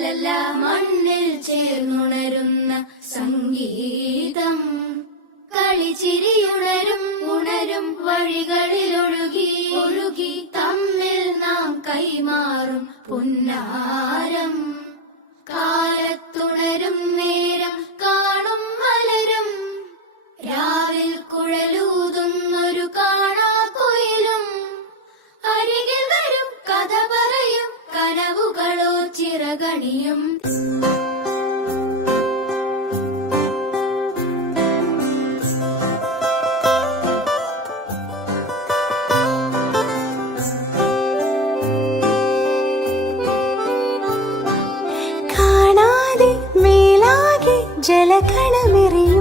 ലലല മണ്ണിൽ ചേർന്നുണരുന്ന സംഗീതം. കളിച്ചിരിയുണരും ഉണരും വഴികളിൽ ഒഴുകി ഒഴുകി തമ്മിൽ നാം കൈമാറും പുന്നാരം. കാലത്തുണരും നേരം കാണും മലരും രാവിൽ കുഴലൂതുന്നൊരു കാണാക്കുയിലും. അരികിൽ വരും കഥ പറയും കനവുകളോ ചിറകണിയും. കാണാതെ മേലാകെ ജലകണമെറിയും